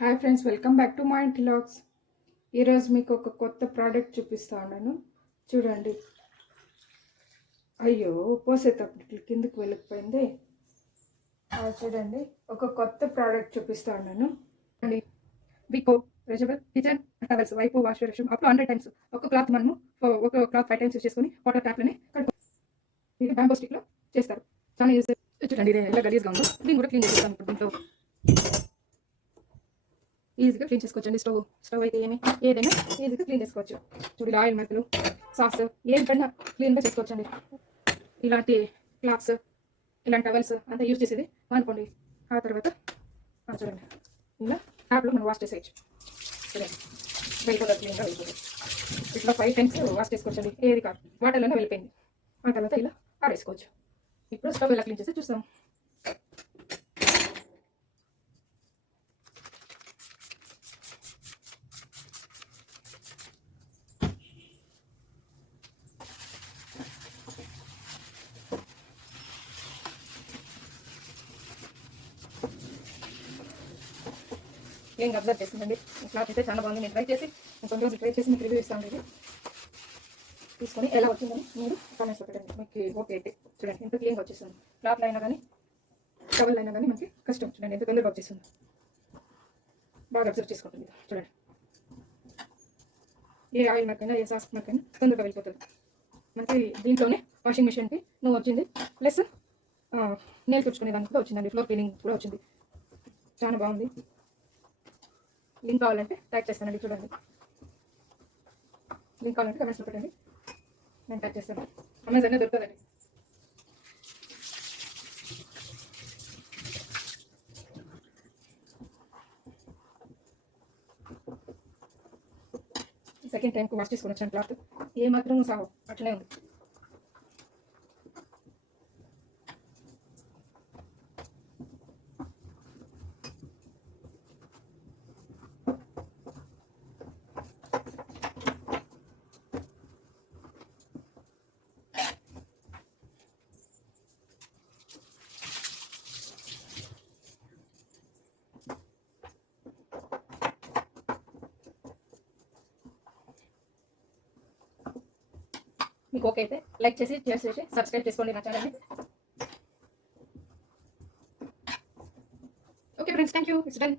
Hi friends, welcome back to మా ఇంటి logs. ఈరోజు మీకు ఒక కొత్త ప్రోడక్ట్ చూపిస్తా ఉన్నాను. చూడండి. అయ్యో, పోసేటప్పుడు కిందకి వెళ్ళిపోయింది. చూడండి, ఒక కొత్త ప్రోడక్ట్ చూపిస్తా ఉన్నాను. వికో రెజబుల్ కిచెన్ టవల్స్ వైపు వాష్ చేసాం అప్ టు 100 టైమ్స్. ఒక క్లాత్ మనము ఒక క్లాత్ 5 టైమ్స్ యూస్ చేసుకొని వాటర్ ట్యాప్లని ఇది బ్యాంబో స్టిక్లో చేస్తారు. చాలా యూస్. చూడండి, ఇది ఎలా గలీజ్గా ఉందో. దీన్ని కూడా క్లీన్ చేస్తాను ఇప్పుడు. దీంట్లో ఈజీగా క్లీన్ చేసుకోవచ్చండి. స్టవ్ అయితే ఏదైనా ఈజీగా క్లీన్ చేసుకోవచ్చు. చూడండి, ఆయిల్ మరకలు, సాస్ ఏదైనా క్లీన్గా చేసుకోవచ్చండి. ఇలాంటి క్లాత్స్, ఇలాంటి టవల్స్ అంతా యూజ్ చేసేది అనుకోండి. ఆ తర్వాత చూడండి, ఇలా ట్యాప్లో మనం వాష్ చేసేయచ్చు. చూడండి, వెళ్ళిపోతుంది క్లీన్గా వెళ్ళిపోతుంది. ఇట్లా 5 టైమ్స్ వాష్ చేసుకోవచ్చండి. ఏది కాదు, వాటర్లోనే వెళ్ళిపోయింది. ఆ తర్వాత ఇలా ఆడేసుకోవచ్చు. ఇప్పుడు స్టవ్ ఎలా క్లీన్ చేస్తే చూస్తాం. క్లీన్గా అబ్జర్వ్ చేసిందండి. క్లాత్ అయితే చాలా బాగుంది. నేను కొన్ని రోజులు ట్రై చేసి మీకు రివ్యూ ఇస్తాను. ఇది తీసుకొని ఎలా వచ్చిందని మీరు కామెంట్స్ పెట్టండి. మీకు ఓకే అయితే చూడండి, ఎంత క్లీన్గా వచ్చేస్తుంది. క్లాత్లో అయినా కానీ టవల్ అయినా కానీ మనకి కష్టం. చూడండి, ఎంత తొందరగా వచ్చేస్తుంది. బాగా అబ్జర్వ్ చేసుకుంటుంది. చూడండి, ఏ ఆయిల్ మార్కైనా ఏ సాస్ మార్కైనా తొందరగా వెళ్ళిపోతుంది. మనకి దీంట్లోనే వాషింగ్ మిషన్కి నువ్వు వచ్చింది, ప్లస్ నేలు తుడుచుకునే దానికి కూడా వచ్చిందండి. ఫ్లోర్ క్లీనింగ్ కూడా వచ్చింది. చాలా బాగుంది. లింక్ కావాలంటే టైప్ చేస్తానండి. చూడండి, లింక్ కావాలంటే కమెంట్స్లో పెట్టండి, నేను టైప్ చేస్తాను. అమెజాన్లో దొరుకుతుందండి. సెకండ్ టైంకి వాష్ చేసుకొని వచ్చాను. క్లాత్ ఏమాత్రం సాగు అట్లనే ఉంది. మీకు ఓకే అయితే లైక్ చేసి షేర్ చేసి సబ్స్క్రైబ్ చేసుకోండి నా ఛానల్ని. Okay friends, thank you. It's done.